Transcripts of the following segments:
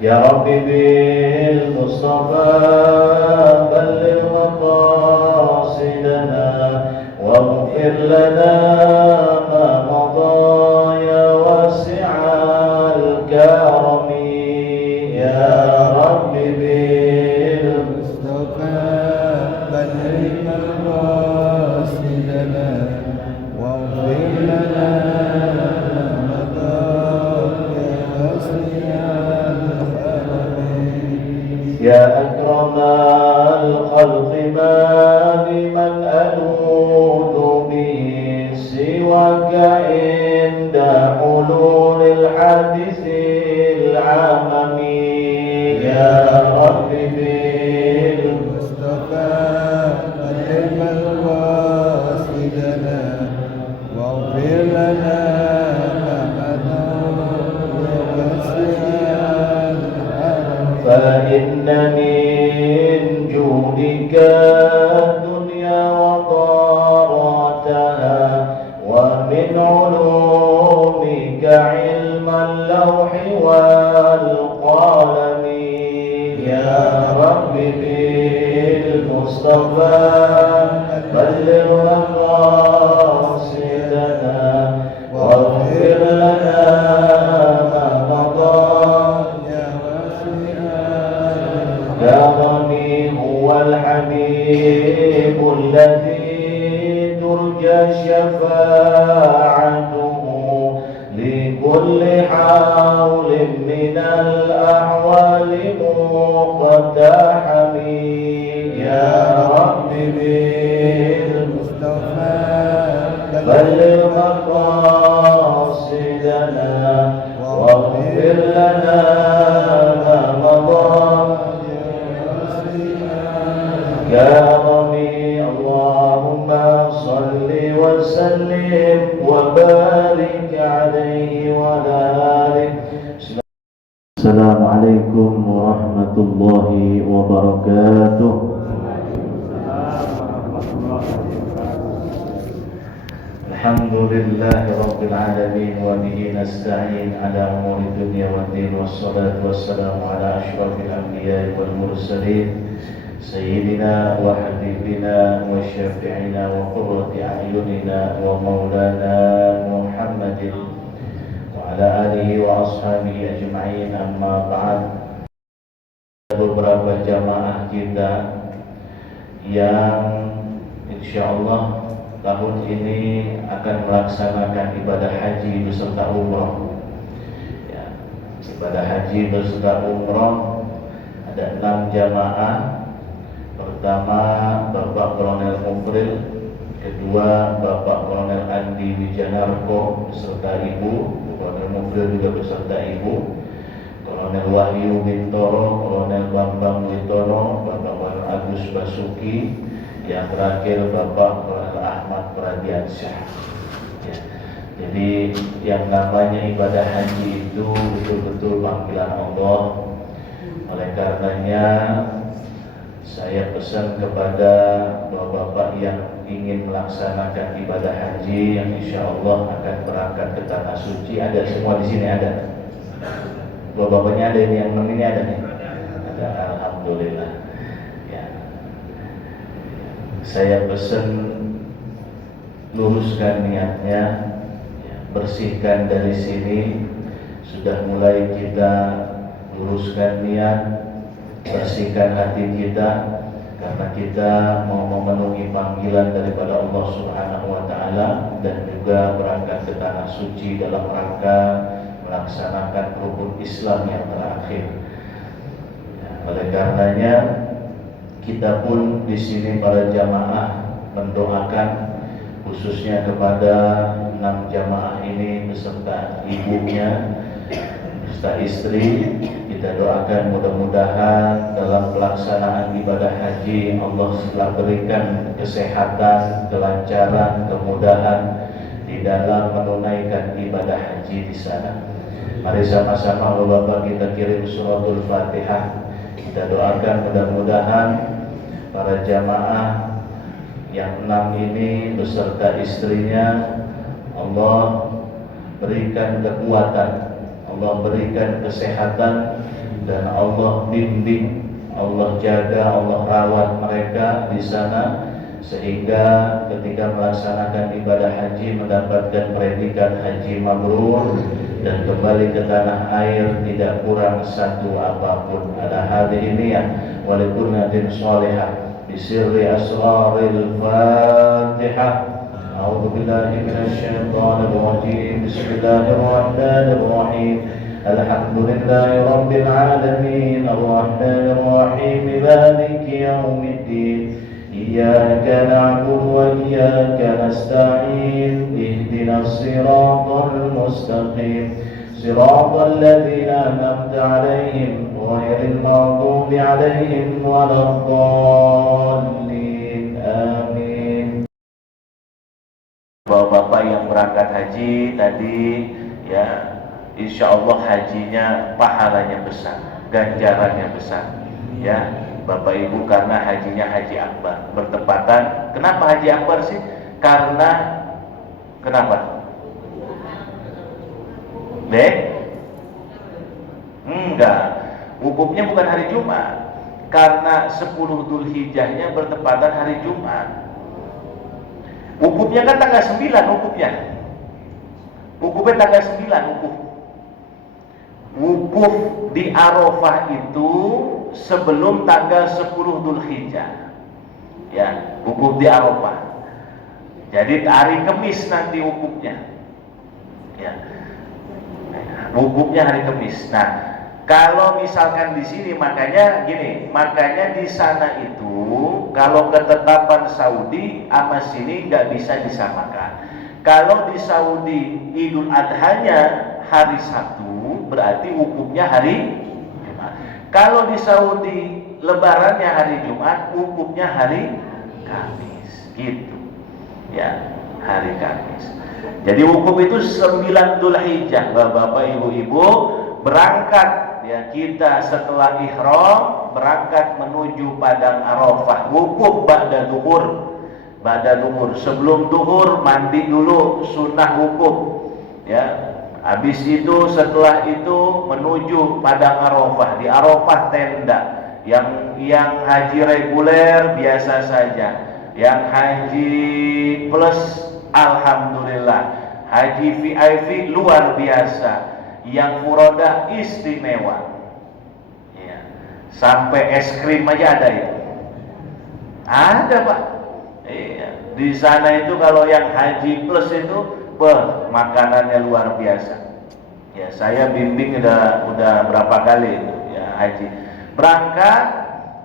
يا رب بالمصطفى بلغ مقاصدنا واغفر لنا ما مضى يا واسع الكرم يا رب بالمصطفى بلغ مقاصدنا واغفر لنا ما مضى يا واسع الكرم يا أكرم الخلق ما لمن ألوذ به سواك عند حلول الحادث العمم يا رب بالمصطفى بلغ مقاصدنا واغفر لنا ما مضى يا واسع الكرم فإن من جودك الدنيا وضارتها ومن علومك علم اللوح والقلم يا رب بالمصطفى بلغ مقاصدنا واغفر لنا ما مضى يا غني هو الحبيب الذي ترجى شفاعته لكل حول من الأحوال مقتحم يا رب بالمصطفى بلغ مقاصدنا واغفر لنا ما مضى يا ربي اللهم صل وسلم وبارك عليه وعلى آله. السلام عليكم ورحمة الله وبركاته. الحمد لله رب العالمين وبه نستعين على أمور الدنيا والدين والصلاة والسلام على أشرف الأنبياء والمرسلين سيدنا وحبيبنا وشافعنا وقرة أعيننا ومولانا محمد وعلى آله وأصحابه أجمعين. أما بعد, beberapa jamaah kita yang insyaallah tahun ini akan melaksanakan ibadah haji beserta umrah. Ya, ibadah haji beserta umrah ada 6 jamaah. Pertama Bapak Kolonel Mukril, kedua Bapak Kolonel Andi Wijanarko beserta Ibu, Kolonel Mukril juga beserta Ibu, Kolonel Wahyu Bintoro, Kolonel Bambang Witono, Bapak Kolonel Agus Basuki, yang terakhir Bapak Kolonel Ahmad Pradiansyah. Ya. Jadi yang namanya ibadah haji itu betul-betul panggilan Allah. Oleh karenanya saya pesan kepada bapak-bapak yang ingin melaksanakan ibadah haji yang insya Allah akan berangkat ke tanah suci. Ada semua di sini, ada. Bapak-bapaknya ada ini, yang ini ada nih. Ada, alhamdulillah. Ya. Saya pesan luruskan niatnya, ya, bersihkan dari sini. Sudah mulai kita luruskan niat, bersihkan hati kita, karena kita mau memenuhi panggilan daripada Allah Subhanahu wa taala dan juga berangkat ke tanah suci dalam rangka melaksanakan rukun Islam yang terakhir. Ya, oleh karenanya kita pun di sini para jamaah mendoakan khususnya kepada 6 jamaah ini beserta ibunya, beserta istri. Kita doakan mudah-mudahan dalam pelaksanaan ibadah haji Allah telah berikan kesehatan, kelancaran, kemudahan di dalam menunaikan ibadah haji di sana. Mari sama-sama Bapak kita kirim suratul Fatihah. Kita doakan mudah-mudahan para jamaah yang 6 ini beserta istrinya Allah berikan kekuatan, Allah berikan kesehatan dan Allah bimbing, Allah jaga, Allah rawat mereka di sana sehingga ketika melaksanakan ibadah haji mendapatkan predikat haji mabrur dan kembali ke tanah air tidak kurang satu apapun. Ada hadis ini ya, walikunnatin sholihah bisirri asraril fatihah. A'udzu billahi minasyaitonir rajim. Bismillahirrahmanirrahim. Alhamdulillahi rabbil alamin arrahmanir rahim maliki yaumiddin. Iyyaka na'budu wa iyyaka nasta'in ihdinas siratal mustaqim siratal ladzina an'amta 'alaihim ghairil maghdubi 'alaihim waladdallin. Amin. Bapak-bapak yang berangkat haji tadi ya, insya Allah hajinya pahalanya besar, ganjarannya besar ya Bapak Ibu, karena hajinya haji akbar bertepatan. Kenapa haji akbar sih? Karena kenapa? Enggak, wukufnya bukan hari Jumat, karena 10 Dzulhijjahnya bertepatan hari Jumat. Wukufnya kan tanggal 9 wukufnya. Wukufnya tanggal 9 wukuf. Wukuf di Arafah itu sebelum tanggal 10 Dzulhijjah. Ya, wukuf di Arafah. Jadi hari Kamis nanti wukufnya. Ya. Wukufnya hari Kamis. Nah, kalau misalkan di sini makanya gini, makanya di sana itu kalau ketetapan Saudi sama sini nggak bisa disamakan. Kalau di Saudi Idul Adhanya hari Sabtu, berarti wukufnya hari Jumat. Kalau di Saudi Lebarannya hari Jumat, wukufnya hari Kamis, gitu. Ya, hari Kamis. Jadi wukuf itu 9 Dzulhijjah, Bapak Ibu-ibu berangkat ya, kita setelah ihram berangkat menuju padang Arafah. Wukuf ba'da zuhur. Ba'da zuhur, sebelum zuhur mandi dulu, sunnah wukuf. Ya. Habis itu setelah itu menuju padang Arafah. Di Arafah tenda. Yang haji reguler biasa saja. Yang haji plus alhamdulillah. Haji VIP luar biasa. Yang furoda istimewa ya. Sampai es krim aja ada itu. Ada Pak iya. Di sana itu kalau yang haji plus itu makanannya luar biasa ya. Saya bimbing udah berapa kali itu ya haji. Berangkat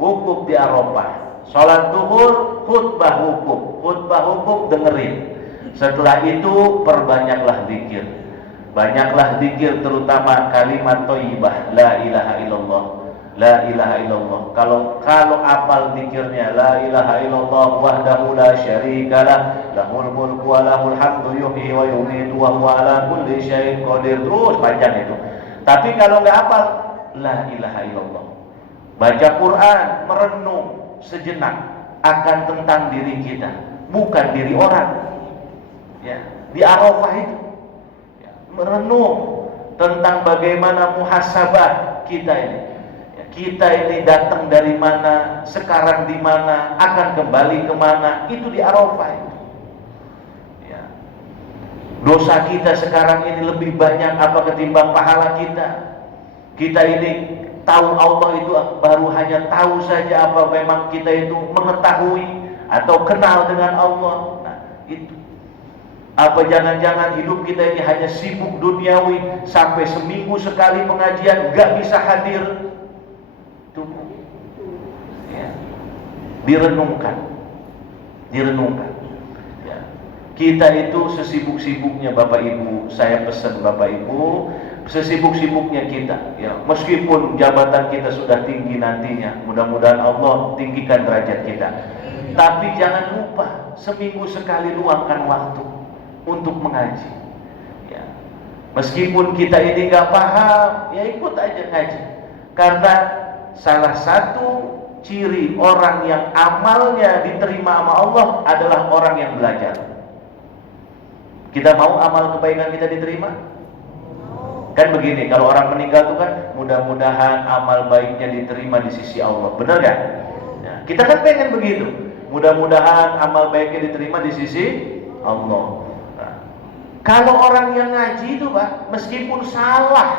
wukuf di Arafah, sholat zuhur, khutbah wukuf dengerin. Setelah itu perbanyaklah zikir. Banyaklah zikir, terutama kalimat thayyibah la ilaha illallah, la ilaha illallah. Kalau apal zikirnya la ilaha illallah wahdahu la syarikalah lahul mulku wa lahul hamdu yuhyi wa yumiitu wa huwa ala kulli syai'in qadir, terus panjang itu. Tapi kalau nggak apal la ilaha illallah, baca Quran, merenung sejenak akan tentang diri kita, bukan diri orang ya. Di Arafah itu merenung tentang bagaimana muhasabah kita ini. Kita ini datang dari mana, sekarang di mana, akan kembali kemana, itu di Arafah itu. Ya. Dosa kita sekarang ini lebih banyak apa ketimbang pahala kita. Kita ini tahu Allah itu baru hanya tahu saja apa memang kita itu mengetahui atau kenal dengan Allah. Nah, itu. Apa jangan-jangan hidup kita ini hanya sibuk duniawi, sampai seminggu sekali pengajian nggak bisa hadir? Tunggu ya. Direnungkan ya. Kita itu sesibuk-sibuknya Bapak Ibu, saya pesan Bapak Ibu, sesibuk-sibuknya kita ya, meskipun jabatan kita sudah tinggi nantinya, mudah-mudahan Allah tinggikan derajat kita, tapi jangan lupa seminggu sekali luangkan waktu untuk mengaji ya. Meskipun kita ini nggak paham, ya ikut aja ngaji, karena salah satu ciri orang yang amalnya diterima sama Allah adalah orang yang belajar. Kita mau amal kebaikan kita diterima? Kan begini, kalau orang meninggal itu kan mudah-mudahan amal baiknya diterima di sisi Allah. Benar kan? Ya, kita kan pengen begitu. Mudah-mudahan amal baiknya diterima di sisi Allah. Nah, kalau orang yang ngaji itu Pak, meskipun salah,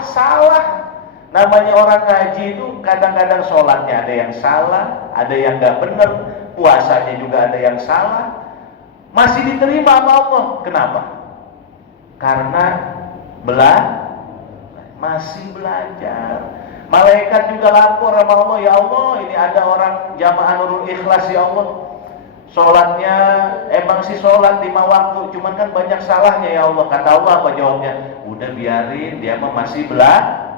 namanya orang ngaji itu kadang-kadang sholatnya ada yang salah, ada yang nggak benar, puasanya juga ada yang salah, masih diterima sama Allah. Kenapa? Karena masih belajar. Malaikat juga lapor sama Allah, ya Allah, ini ada orang jamaah Nurul Ikhlas ya Allah. Sholatnya emang sih sholat 5 waktu, cuman kan banyak salahnya ya Allah. Kata Allah apa jawabnya? Udah biarin, dia mah masih belajar.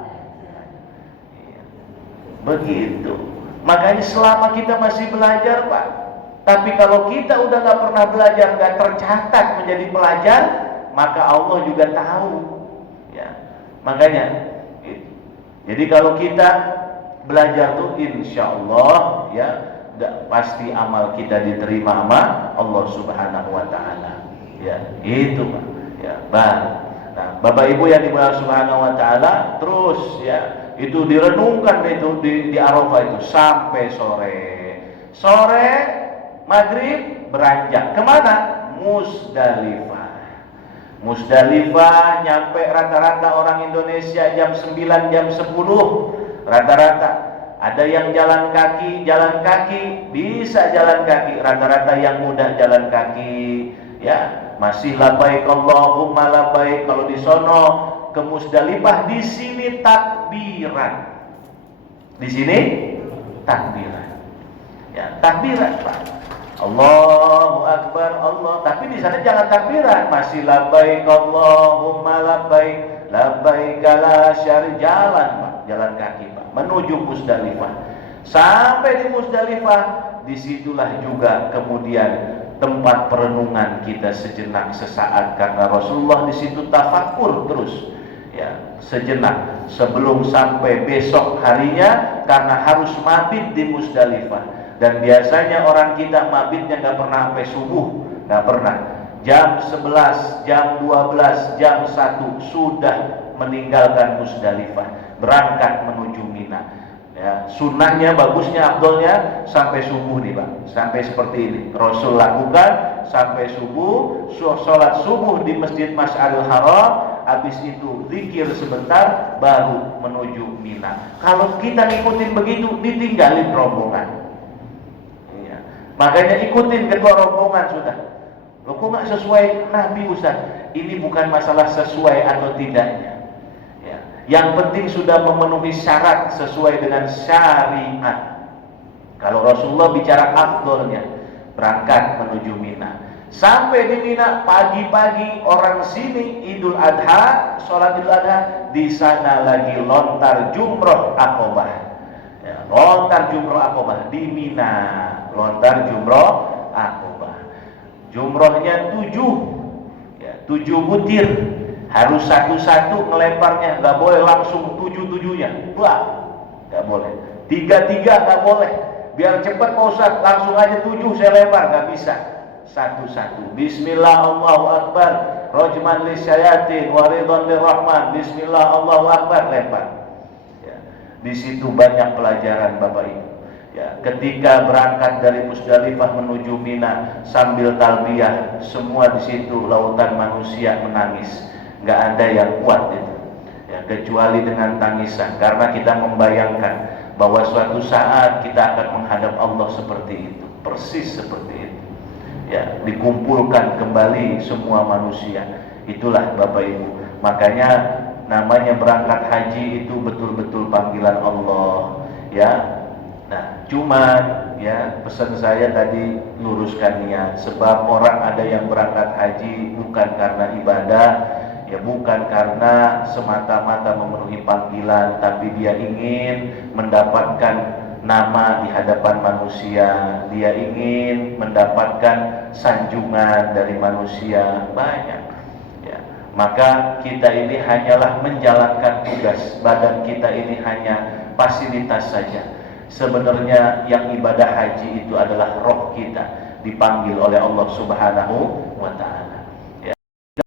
Begitu. Makanya selama kita masih belajar Pak, tapi kalau kita udah nggak pernah belajar, nggak tercatat menjadi pelajar, maka Allah juga tahu. Ya, makanya. Jadi kalau kita belajar tuh, insya Allah ya pasti amal kita diterima sama Allah Subhanahu Wa Taala. Ya, itu Pak. Ya, nah, Bapak Ibu yang dimuliakan Subhanahu Wa Taala, terus ya itu direnungkan itu di Arafah itu sampai sore. Sore maghrib beranjak kemana? Musdalifah. Musdalifah nyampe rata-rata orang Indonesia jam 9, jam 10 rata-rata. Ada yang jalan kaki bisa jalan kaki, rata-rata yang mudah jalan kaki ya, masih labbaik Allahumma labbaik. Kalau di sono ke Musdalifah, di sini takbiran. Di sini takbiran. Ya, takbiran Pak. Allahu Akbar Allah. Tapi di sana jangan takbiran, masih labbaik Allahumma labbaik, labbaik la syarika, jalan Pak, jalan kaki Pak, menuju Musdalifah. Sampai di Musdalifah, disitulah juga kemudian tempat perenungan kita sejenak sesaat, karena Rasulullah di situ tafakkur terus. Ya, sejenak sebelum sampai besok harinya, karena harus mabit di Musdalifah. Dan biasanya orang kita mabitnya nggak pernah sampai subuh, nggak pernah. Jam 11, jam 12, jam 1 sudah meninggalkan Musdalifah, berangkat menuju Mina. Ya, sunnahnya, bagusnya, afdolnya sampai subuh nih Pak, sampai seperti ini Rasul lakukan sampai subuh. Sholat subuh di Masjid Masy'aril Haram, habis itu zikir sebentar, baru menuju Mina. Kalau kita ngikutin begitu, ditinggalin rombongan. Ya, makanya ikutin ketua rombongan sudah. Loh, kok nggak sesuai Nabi Ustaz? Ini bukan masalah sesuai atau tidaknya. Yang penting sudah memenuhi syarat sesuai dengan syariat. Kalau Rasulullah bicara afdolnya, berangkat menuju Mina. Sampai di Mina pagi-pagi, orang sini Idul Adha, sholat Idul Adha, di sana lagi lontar jumroh Aqobah. Ya, lontar jumroh Aqobah di Mina, lontar jumroh Aqobah. Jumrohnya 7 butir. Harus satu-satu ngelemparnya, nggak boleh langsung 7-7-nya, nggak boleh. 3-3 nggak boleh. Biar cepat Pak Ustaz, langsung aja 7 saya lempar, nggak bisa. Satu-satu. Bismillah Allahu Akbar, rojman lisyayatin, waridon lirrahman. Bismillah Allahu Akbar, lempar. Ya. Di situ banyak pelajaran Bapak Ibu. Ya, ketika berangkat dari Musdalifah menuju Mina sambil talbiyah, semua di situ lautan manusia menangis. Nggak ada yang kuat itu ya, kecuali dengan tangisan, karena kita membayangkan bahwa suatu saat kita akan menghadap Allah seperti itu, persis seperti itu ya, dikumpulkan kembali semua manusia. Itulah Bapak Ibu, makanya namanya berangkat haji itu betul-betul panggilan Allah ya. Nah, cuman ya pesan saya tadi, luruskan niat. Sebab orang ada yang berangkat haji bukan karena ibadah, ya bukan karena semata-mata memenuhi panggilan, tapi dia ingin mendapatkan nama di hadapan manusia, dia ingin mendapatkan sanjungan dari manusia banyak. Ya, maka kita ini hanyalah menjalankan tugas, badan kita ini hanya fasilitas saja. Sebenarnya yang ibadah haji itu adalah roh kita, dipanggil oleh Allah Subhanahu wa Ta'ala.